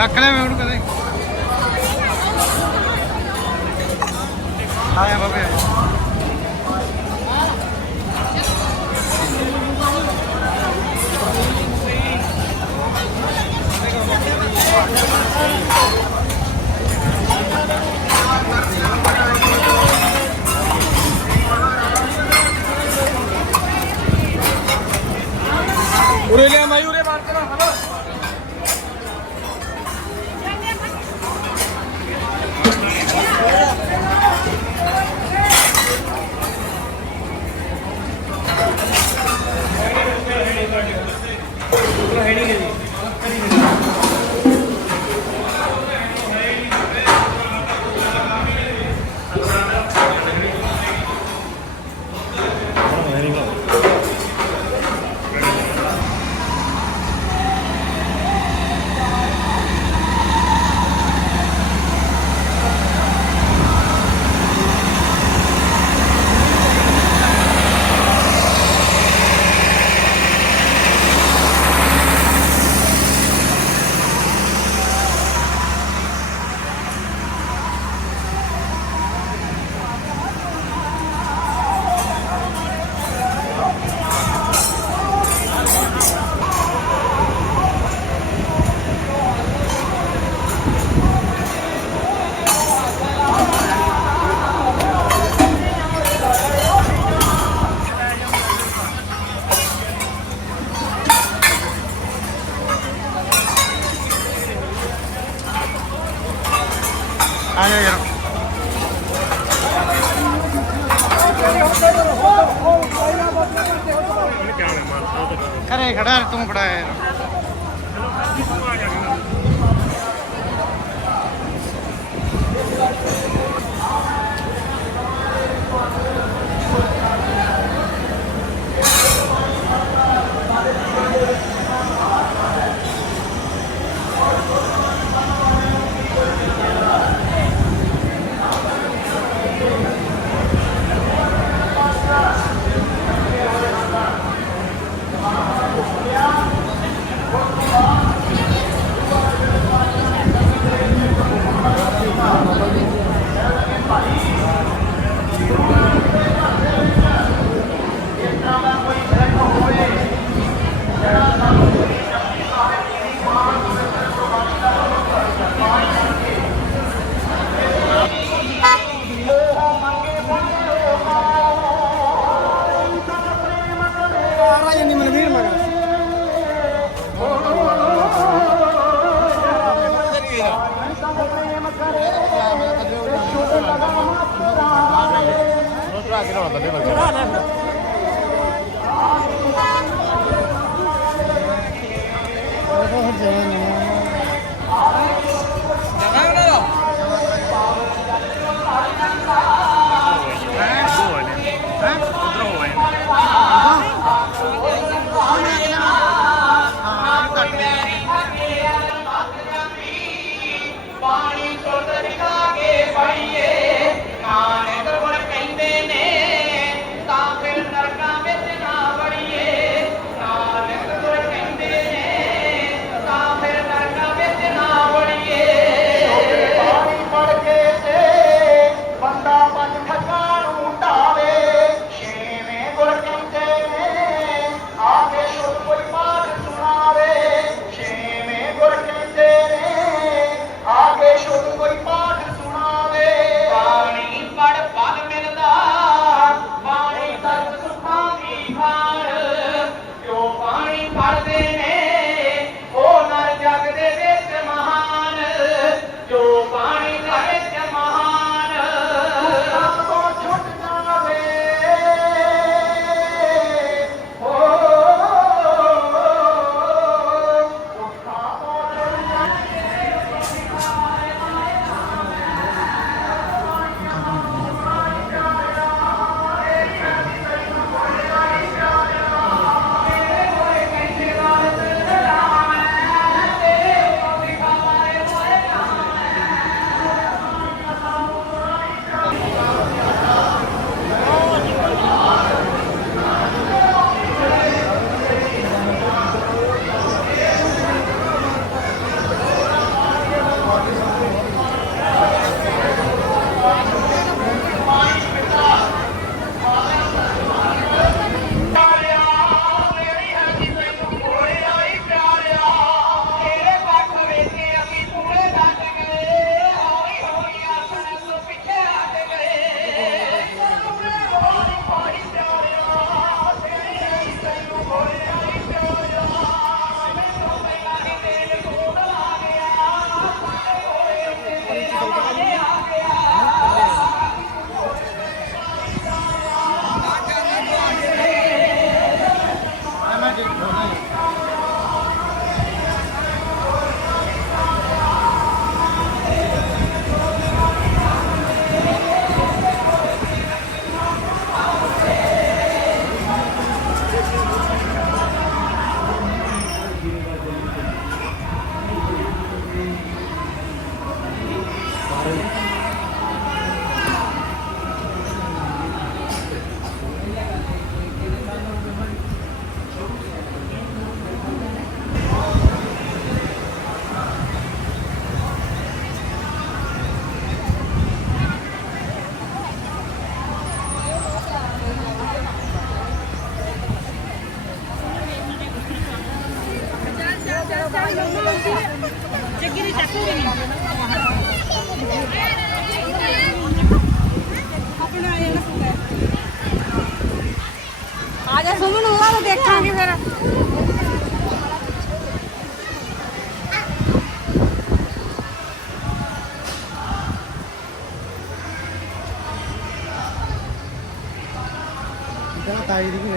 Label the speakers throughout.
Speaker 1: ਚੱਕ ਲੈ ਮੈਂ ਉਹਨੂੰ ਕਦੇ। ਆਇਆ ਬਾਬੇ। ਘਰ ਤੋਂ
Speaker 2: ਫੜਾਇਆ ਕਹਿੰਦਾ
Speaker 1: ਤਾਈ ਦੀ ਵੀ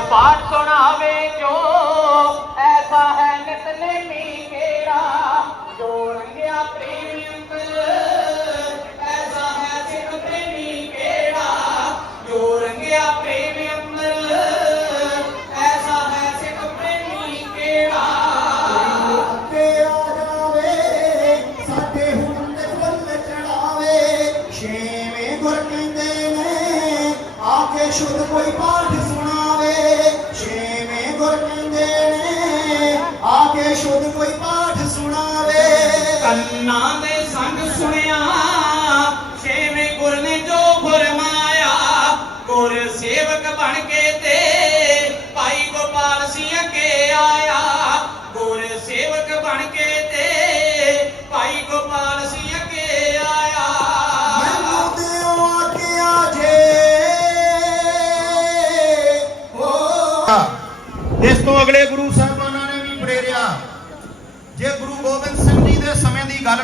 Speaker 2: ਪਾਠ ਸੁਣਾਵੇ ਜੋ। ਐਸਾ ਹੈ ਨਿਤਨੇਮੀ ਕਿਹੜਾ ਜੋ ਰੰਗਿਆ ਪ੍ਰੇਮੀ ਅੰਤਰ ਐਸਾ ਹੈ ਸਿੱਖ ਪ੍ਰੇਮੀ ਕਿਹੜਾ ਜੋ ਰੰਗਿਆ ਪ੍ਰੇਮੀ ਅੰਤਰ ਐਸਾ ਹੈ ਸਿੱਖ ਪ੍ਰੇਮੀ ਕਿਹੜਾ
Speaker 3: ਅੱਗੇ ਆ ਜਾਵੇ, ਸਾਡੇ ਹੁਣ ਤੇ ਫੁੱਲ ਚੜਾਵੇ। ਛੇਵੇਂ ਗੁਰ ਕਹਿੰਦੇ ਨੇ, ਆ ਕੇ ਸ਼ੁੱਧ ਕੋਈ ਪਾਠ ਸੁਣਾ ਆ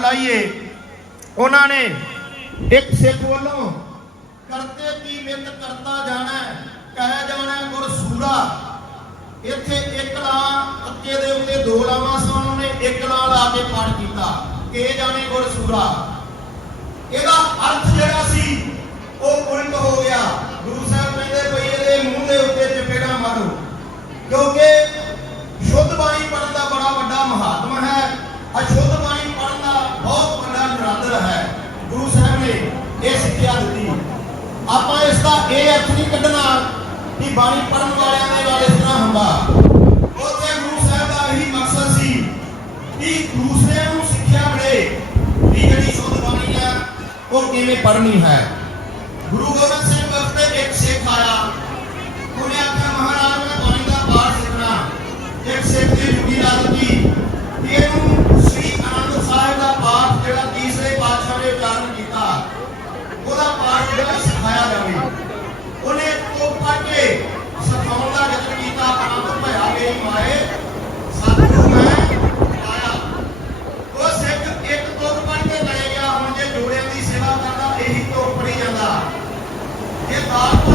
Speaker 4: ਲਾਈਏ ਉਹਨਾਂ ਨੇ ਇੱਕ ਸਿੱਖ ਵੱਲੋਂ ਕਰਤੇ ਕੀ ਮਿੱਤ ਕਰਤਾ ਜਾਣਾ ਕਹਿ ਜਾਣਾ ਗੁਰ ਇੱਥੇ ਇੱਕ ਲਾ ਅੱਕੇ ਦੇ ਉੱਤੇ ਦੋ ਲਾਵਾਂ ਸਨ, ਉਹਨਾਂ ਇੱਕ ਲਾ ਲਾ ਕੇ ਪਾਠ ਕੀਤਾ। ਕਿ ਜਾਣੇ ਗੁਰ ਇਹਦਾ ਅਰਥ ਜਿਹੜਾ ਸੀ, ਉਹ ਉਲਟ ਹੋ ਗਿਆ। ਗੁਰੂ ਸਾਹਿਬ ਕਹਿੰਦੇ ਭਈ ਇਹਦੇ ਮੂੰਹ ਦੇ ਉੱਤੇ ਚਪੇੜਾ ਮਾਰੋ। ਕਿਉਂਕਿ ਸ਼ੁੱਧ ਬਾਣੀ ਪੜਨ ਦਾ ਬੜਾ ਵੱਡਾ ਮਹਾਤਮ ਹੈ। ਅਸ਼ੁੱਧ ਬਾਣੀ ਪੜਨ ਦਾ ਬਹੁਤ ਵੱਡਾ ਨਿਰਾਦਰ ਹੈ ਗੁਰੂ ਸਾਹਿਬ ਨੇ ਇਹ ਸਿੱਖਿਆ ਦਿੱਤੀ। ਆਪਾਂ ਇਸ ਦਾ ਇਹ ਅਰਥ ਨਹੀਂ ਕੱਢਣਾ ਕਿ ਬਾਣੀ ਪੜਨ ਵਾਲਿਆਂ ਦੇ ਨਾਲ ਇਸ ਤਰ੍ਹਾਂ ਹੁੰਦਾ। ਉੱਥੇ ਗੁਰੂ ਸਾਹਿਬ ਦਾ ਇਹੀ ਮਕਸਦ ਸੀ ਕਿ ਦੂਸਰਿਆਂ ਨੂੰ ਸਿੱਖਿਆ ਮਿਲੇ ਵੀ ਜਿਹੜੀ ਸ਼ੁੱਧ ਬਾਣੀ ਹੈ ਉਹ ਕਿਵੇਂ ਪੜ੍ਹਨੀ ਹੈ। ਗੁਰੂ ਗੋਬਿੰਦ ਇਹ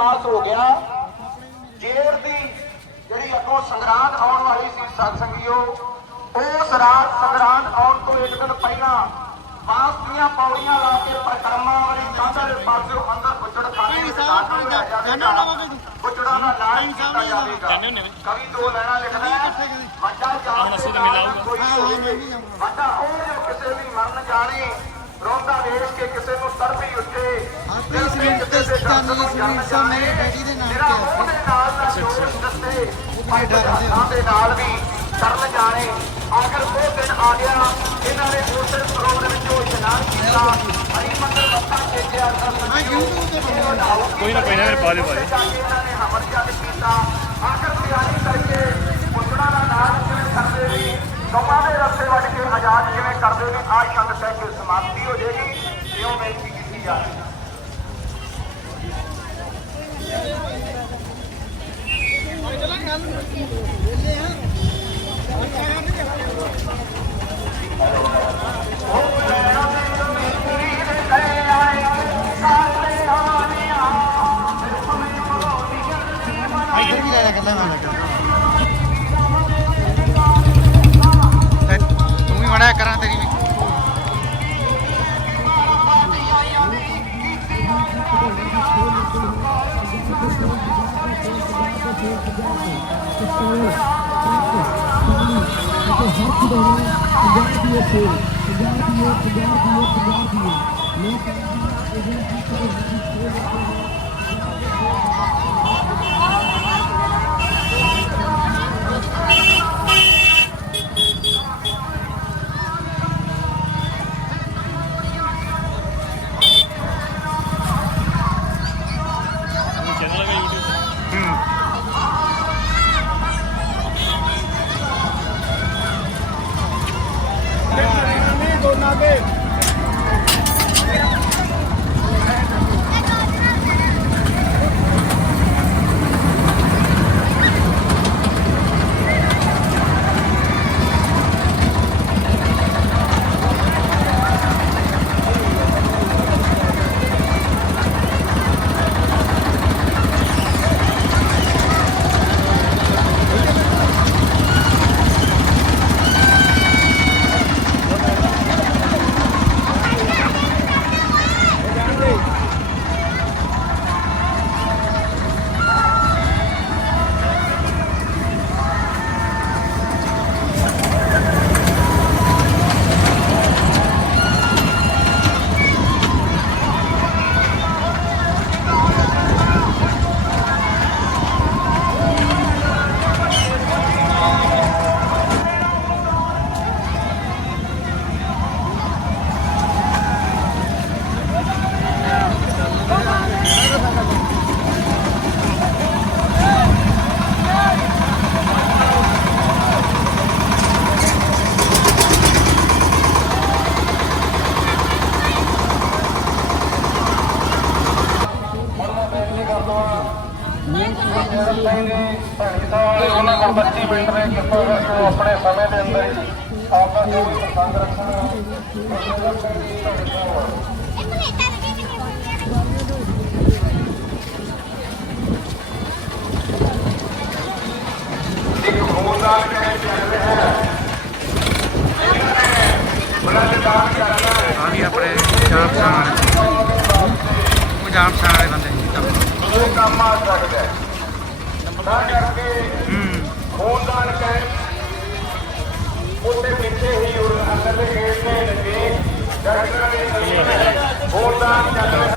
Speaker 5: ਪਾਸ ਹੋ ਗਿਆ। ਜੇਰ ਦੀ ਜਿਹੜੀ ਅੱਗੋਂ ਸੰਗਰਾਂਦ ਆਉਣ ਵਾਲੀ ਸੀ ਸਤ ਸੰਗਿਓ ਉਸ ਰਾਤ ਸੰਗਰਾਂਦ ਆਉਣ ਤੋਂ ਇੱਕ ਦਿਨ ਪਹਿਲਾਂ ਬਾਂਸ ਦੀਆਂ ਪੌੜੀਆਂ ਲਾ ਕੇ ਪਰਕਰਮਾ ਵਾਲੀ ਕੰਧ ਦੇ ਪਾਸਿਓਂ ਅੰਦਰ ਗੁੱਜੜ ਖਾਨੇ ਵਿੱਚ ਦਾਖਲ ਹੋਇਆ ਜਾਵੇਗਾ। ਗੁੱਜੜਾਂ ਦਾ ਨਾਸ਼ ਕੀਤਾ ਜਾਵੇਗਾ। ਕਵੀ ਦੋ ਲੈਣਾ ਲਿਖਦਾ ਹੈ ਵੱਡਾ ਜਾਣ ਦੇ ਨਾਲ ਕੋਈ ਹੋਵੇ ਵੱਡਾ ਉਹ ਜੋ ਕਿਸੇ ਵੀ ਮਰਨ ਜਾਣੇ ਰੋਂਦਾ ਵੇਖ ਕੇ ਕਿਸੇ ਨੂੰ ਤਰਫੀ ਉੱਠੇ।
Speaker 1: ਆਪੇ ਸਰੀਰ ਤੇ ਸਤਾਨੀ ਸਰੀਰ ਸਾਹਮਣੇ ਡੈਡੀ ਦੇ ਨਾਮ
Speaker 5: ਜਿਹੜਾ
Speaker 1: ਤੇ
Speaker 5: ਉਹਦੇ ਨਾਲ ਦਾ ਜੋਸ਼ ਦੱਸੇ ਭਾਈ ਬਹਾਦਰ ਦੇ ਨਾਲ ਵੀ ਕਰਨ ਜਾਣੇ ਆਖਰ ਉਹ ਦਿਨ ਆ ਗਿਆ ਇਹਨਾਂ ਨੇ ਉਸ ਸਰੋਵਰ ਵਿੱਚੋਂ ਇਸ਼ਨਾਨ ਕੀਤਾ। ਹਰੀ ਮੰਦਰ ਮੱਥਾ ਟੇਕਿਆ
Speaker 1: ਹਾਂ YouTube ਤੇ ਬਣਿਆ
Speaker 6: ਕੋਈ ਨਾ ਕੋਈ ਨਾ ਮੇਰੇ ਬਾਲੇ ਬਾਲੇ
Speaker 5: ਜਾ ਕੇ ਇਹਨਾਂ ਨੇ ਹਮਰ ਜਦ ਕੀਤਾ। ਆਖਰ ਤਿਆਰੀ ਕਰਕੇ ਪੁੱਤਰਾਂ ਦਾ ਨਾਮ ਕਿਵੇਂ ਕਰਦੇ ਵੀ ਕਮਾਂ ਦੇ ਰਸਤੇ ਕੇ ਆਜ਼ਾਦ ਕਿਵੇਂ ਕਰਦੇ ਨੇ ਆਹ ਛੰਦ ਤੱਕ ਸਮਾਪਤੀ ਹੋ ਜਾਏਗੀ। ਇਉਂ ਬੇਨਤੀ ਕੀਤੀ ਜਾ ਰਹੀ? ਹੈ
Speaker 1: ਜਾਣ ਪਛਾਣ ਵਾਲੇ ਬੰਦੇ
Speaker 5: ਉਹ ਕੰਮ। ਆ ਸਕਦਾ ਕਰਕੇ
Speaker 1: ਹੂੰ।
Speaker 5: ਖੂਨਦਾਨ ਕੈਂਪ ਉਹਦੇ ਪਿੱਛੇ ਹੀ ਉਹ ਅੰਦਰ ਦੇ ਗੇਟ ਤੇ ਲੱਗੇ ਡਾਕਟਰਾਂ ਦੇ ਖੂਨਦਾਨ ਚੱਲ ਰਿਹਾ।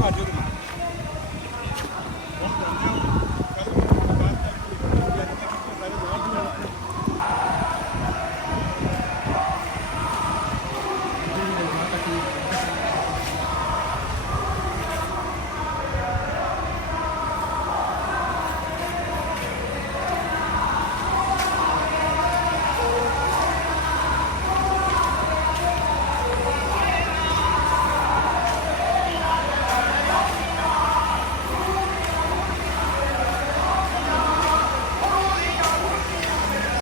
Speaker 5: var diyorum.